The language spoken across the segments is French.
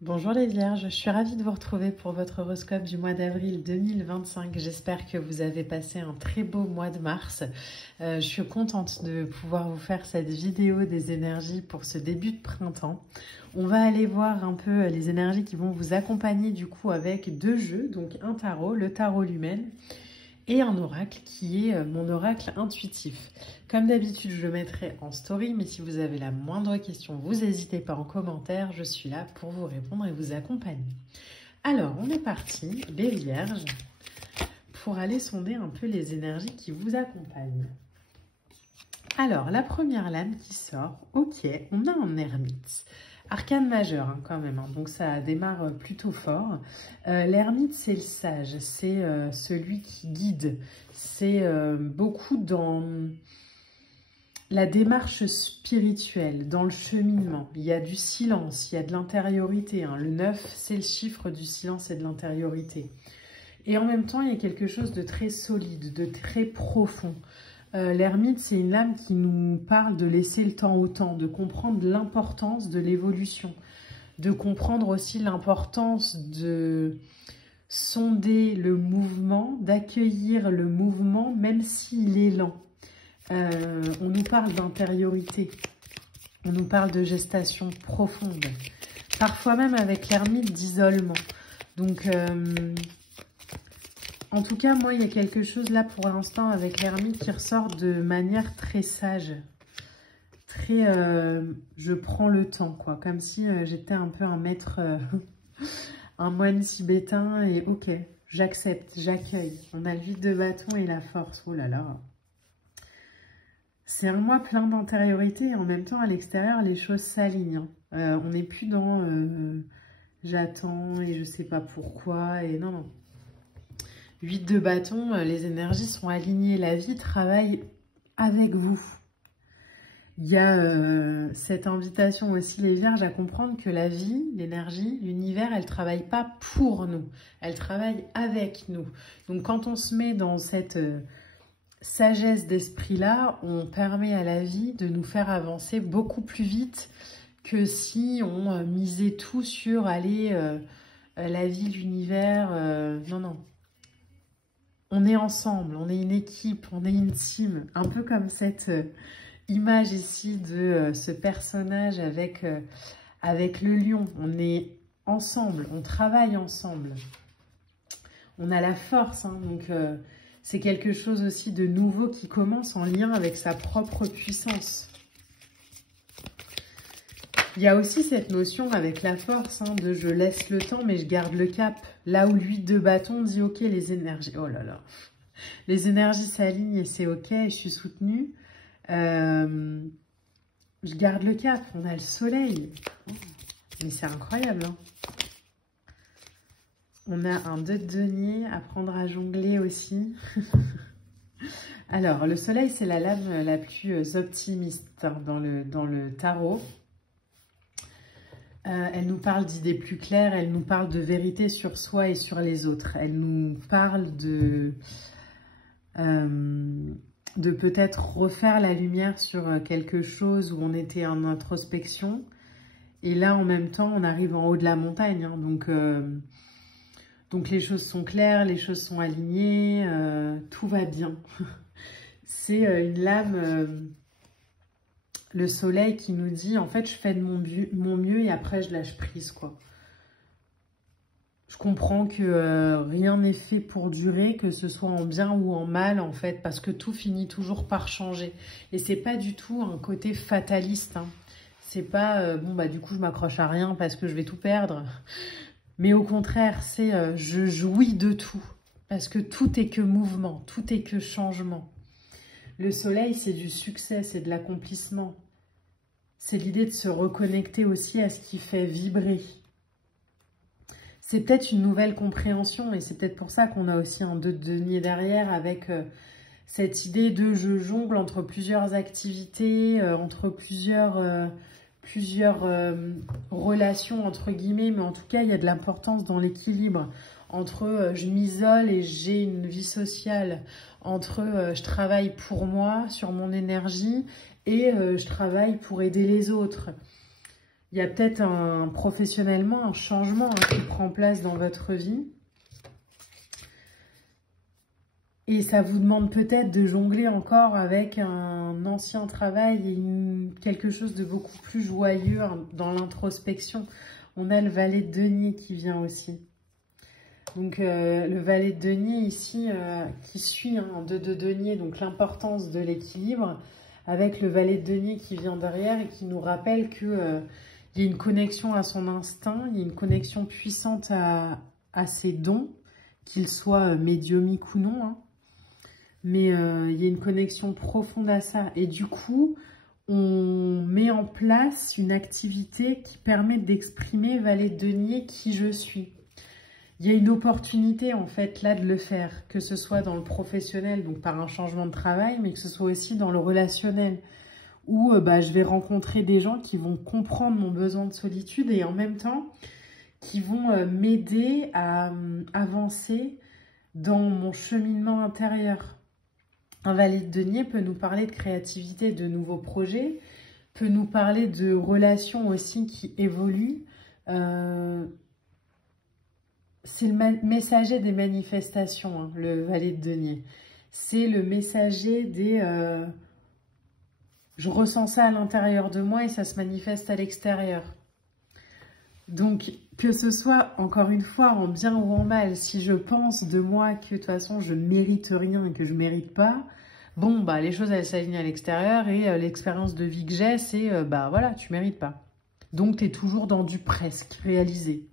Bonjour les Vierges, je suis ravie de vous retrouver pour votre horoscope du mois d'avril 2025. J'espère que vous avez passé un très beau mois de mars. Je suis contente de pouvoir vous faire cette vidéo des énergies pour ce début de printemps. On va aller voir un peu les énergies qui vont vous accompagner du coup avec deux jeux, donc un tarot, le tarot Lumen, et un oracle qui est mon oracle intuitif. Comme d'habitude, je le mettrai en story, mais si vous avez la moindre question, vous n'hésitez pas en commentaire, je suis là pour vous répondre et vous accompagner. Alors, on est parti, les Vierges, pour aller sonder un peu les énergies qui vous accompagnent. Alors, la première lame qui sort, ok, on a un ermite. Arcane majeur quand même, donc ça démarre plutôt fort. L'ermite, c'est le sage, c'est celui qui guide. C'est beaucoup dans la démarche spirituelle, dans le cheminement. Il y a du silence, il y a de l'intériorité. Le 9, c'est le chiffre du silence et de l'intériorité. Et en même temps, il y a quelque chose de très solide, de très profond. L'ermite, c'est une lame qui nous parle de laisser le temps au temps, de comprendre l'importance de l'évolution, de comprendre aussi l'importance de sonder le mouvement, d'accueillir le mouvement, même s'il est lent. On nous parle d'intériorité, on nous parle de gestation profonde, parfois même avec l'ermite d'isolement. Donc, en tout cas, moi, il y a quelque chose là pour l'instant avec l'ermite qui ressort de manière très sage. Très, je prends le temps, quoi. Comme si j'étais un peu un maître, un moine tibétain. Et ok, j'accepte, j'accueille. On a le vide de bâton et la force. Oh là là. C'est un mois plein d'intériorité et en même temps, à l'extérieur, les choses s'alignent. On n'est plus dans j'attends et je sais pas pourquoi. Et non, non. 8 de bâton, les énergies sont alignées. La vie travaille avec vous. Il y a cette invitation aussi, les Vierges, à comprendre que la vie, l'énergie, l'univers, elle ne travaille pas pour nous. Elle travaille avec nous. Donc, quand on se met dans cette sagesse d'esprit-là, on permet à la vie de nous faire avancer beaucoup plus vite que si on misait tout sur, allez, la vie, l'univers. Non, non. On est ensemble, on est une équipe, on est une team. Un peu comme cette image ici de ce personnage avec, avec le lion. On est ensemble, on travaille ensemble. On a la force, donc c'est quelque chose aussi de nouveau qui commence en lien avec sa propre puissance. Il y a aussi cette notion avec la force de je laisse le temps mais je garde le cap. Là où l'huile de bâton dit ok, les énergies, oh là là, les énergies s'alignent et c'est ok, je suis soutenue. Je garde le cap, on a le soleil. Oh, mais c'est incroyable. On a un 2 de denier, apprendre à jongler aussi. Alors, le soleil, c'est la lame la plus optimiste dans le tarot. Elle nous parle d'idées plus claires, elle nous parle de vérité sur soi et sur les autres. Elle nous parle de peut-être refaire la lumière sur quelque chose où on était en introspection. Et là, en même temps, on arrive en haut de la montagne. Donc les choses sont claires, les choses sont alignées, tout va bien. C'est une lame... le soleil qui nous dit, en fait, je fais de mon mieux et après, je lâche prise, quoi. Je comprends que rien n'est fait pour durer, que ce soit en bien ou en mal, en fait, parce que tout finit toujours par changer. Et c'est pas du tout un côté fataliste. C'est pas, bon, bah, du coup, je m'accroche à rien parce que je vais tout perdre. Mais au contraire, c'est, je jouis de tout. Parce que tout est que mouvement, tout est que changement. Le soleil, c'est du succès, c'est de l'accomplissement. C'est l'idée de se reconnecter aussi à ce qui fait vibrer. C'est peut-être une nouvelle compréhension et c'est peut-être pour ça qu'on a aussi un 2 de denier derrière avec cette idée de je jongle entre plusieurs activités, entre plusieurs relations entre guillemets, mais en tout cas il y a de l'importance dans l'équilibre entre je m'isole et j'ai une vie sociale, entre je travaille pour moi, sur mon énergie, et je travaille pour aider les autres. Il y a peut-être professionnellement un changement qui prend place dans votre vie. Et ça vous demande peut-être de jongler encore avec un ancien travail et quelque chose de beaucoup plus joyeux dans l'introspection. On a le valet de denier qui vient aussi. Donc le valet de denier ici qui suit un 2 de denier, donc l'importance de l'équilibre, avec le valet de denier qui vient derrière et qui nous rappelle que il y a une connexion à son instinct, il y a une connexion puissante à ses dons, qu'ils soient médiumiques ou non, hein. Mais il y a une connexion profonde à ça. Et du coup, on met en place une activité qui permet d'exprimer, valet de denier, qui je suis. Il y a une opportunité, en fait, là, de le faire, que ce soit dans le professionnel, donc par un changement de travail, mais que ce soit aussi dans le relationnel, où je vais rencontrer des gens qui vont comprendre mon besoin de solitude et en même temps, qui vont m'aider à avancer dans mon cheminement intérieur. Un valet de denier peut nous parler de créativité, de nouveaux projets, peut nous parler de relations aussi qui évoluent. C'est le messager des manifestations, hein, le valet de denier. C'est le messager des... je ressens ça à l'intérieur de moi et ça se manifeste à l'extérieur. Donc, que ce soit, encore une fois, en bien ou en mal, si je pense de moi que de toute façon, je ne mérite rien et que je ne mérite pas, bon, les choses, elles s'alignent à l'extérieur et l'expérience de vie que j'ai, c'est, voilà, tu ne mérites pas. Donc, tu es toujours dans du presque réalisé.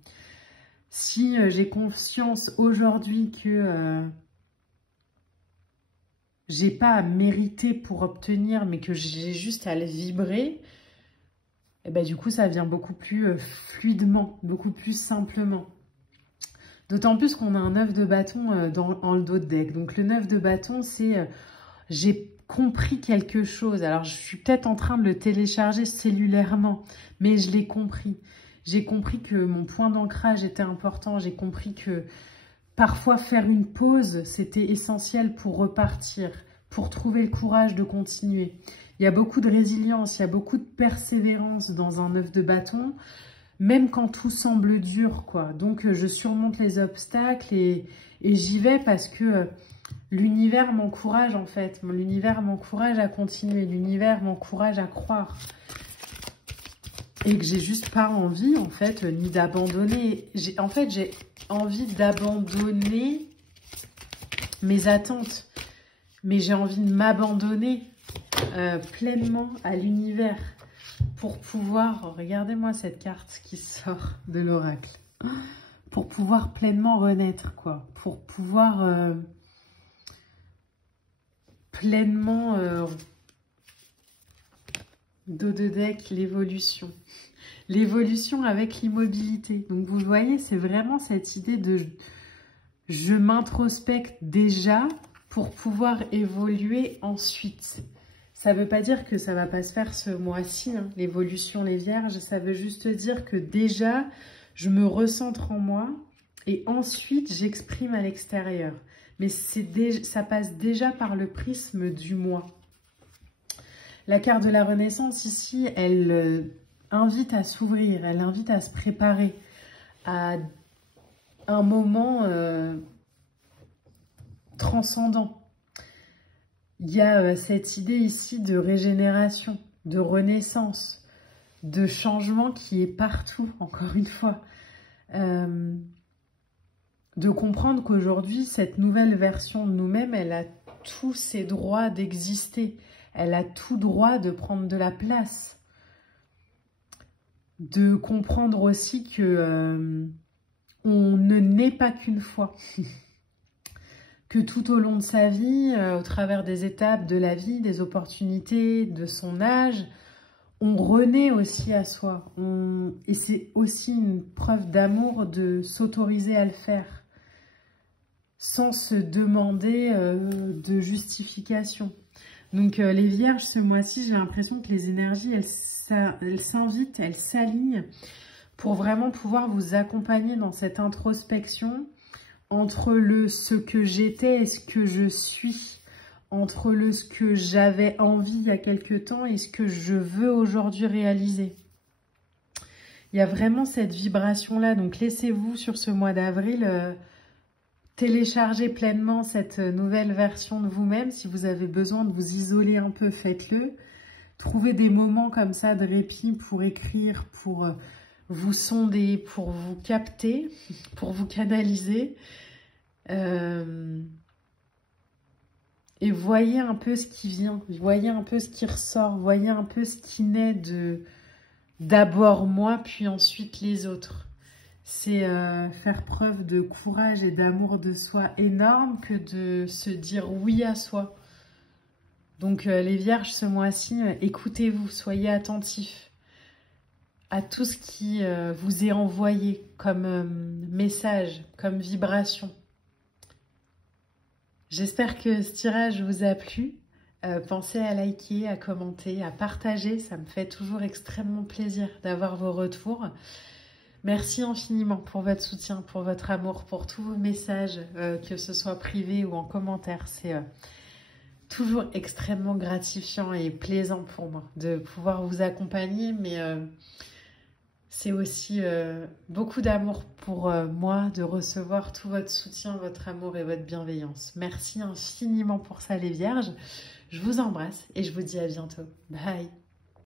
Si j'ai conscience aujourd'hui que j'ai pas à mériter pour obtenir, mais que j'ai juste à le vibrer, et du coup, ça vient beaucoup plus fluidement, beaucoup plus simplement. D'autant plus qu'on a un 9 de bâton en le dos de deck. Donc, le 9 de bâton, c'est j'ai compris quelque chose. Alors, je suis peut-être en train de le télécharger cellulairement, mais je l'ai compris. J'ai compris que mon point d'ancrage était important. J'ai compris que parfois, faire une pause, c'était essentiel pour repartir, pour trouver le courage de continuer. Il y a beaucoup de résilience, il y a beaucoup de persévérance dans un 9 de bâton, même quand tout semble dur, quoi. Donc, je surmonte les obstacles et j'y vais parce que l'univers m'encourage, en fait. L'univers m'encourage à continuer, l'univers m'encourage à croire. Et que j'ai juste pas envie, en fait, ni d'abandonner. En fait, j'ai envie d'abandonner mes attentes. Mais j'ai envie de m'abandonner pleinement à l'univers pour pouvoir, regardez-moi cette carte qui sort de l'oracle, pour pouvoir pleinement renaître, quoi, pour pouvoir pleinement dos de deck, l'évolution avec l'immobilité. Donc vous voyez, c'est vraiment cette idée de je m'introspecte déjà pour pouvoir évoluer ensuite. Ça ne veut pas dire que ça ne va pas se faire ce mois-ci, hein, l'évolution, les vierges. Ça veut juste dire que déjà, je me recentre en moi et ensuite, j'exprime à l'extérieur. Mais ça passe déjà par le prisme du moi. La carte de la Renaissance, ici, elle invite à s'ouvrir, elle invite à se préparer à un moment transcendant. Il y a cette idée ici de régénération, de renaissance, de changement qui est partout, encore une fois. De comprendre qu'aujourd'hui, cette nouvelle version de nous-mêmes, elle a tous ses droits d'exister. Elle a tout droit de prendre de la place. De comprendre aussi que on ne naît pas qu'une fois. Que tout au long de sa vie, au travers des étapes de la vie, des opportunités, de son âge, on renaît aussi à soi. Et c'est aussi une preuve d'amour de s'autoriser à le faire, sans se demander de justification. Donc les vierges, ce mois-ci, j'ai l'impression que les énergies, elles s'invitent, elles s'alignent pour vraiment pouvoir vous accompagner dans cette introspection entre ce que j'étais et ce que je suis, entre ce que j'avais envie il y a quelque temps et ce que je veux aujourd'hui réaliser. il y a vraiment cette vibration-là. Donc, laissez-vous sur ce mois d'avril télécharger pleinement cette nouvelle version de vous-même. Si vous avez besoin de vous isoler un peu, faites-le. Trouvez des moments comme ça de répit pour écrire, pour vous sonder, pour vous capter, pour vous canaliser. Et voyez un peu ce qui vient, voyez un peu ce qui ressort, voyez un peu ce qui naît de d'abord moi, puis ensuite les autres. C'est faire preuve de courage et d'amour de soi énorme que de se dire oui à soi. Donc les vierges, ce mois-ci, écoutez-vous, soyez attentifs à tout ce qui vous est envoyé comme message, comme vibration. J'espère que ce tirage vous a plu. Pensez à liker, à commenter, à partager. Ça me fait toujours extrêmement plaisir d'avoir vos retours. Merci infiniment pour votre soutien, pour votre amour, pour tous vos messages, que ce soit privé ou en commentaire. C'est toujours extrêmement gratifiant et plaisant pour moi de pouvoir vous accompagner, mais c'est aussi beaucoup d'amour pour moi de recevoir tout votre soutien, votre amour et votre bienveillance. Merci infiniment pour ça les vierges. Je vous embrasse et je vous dis à bientôt. Bye.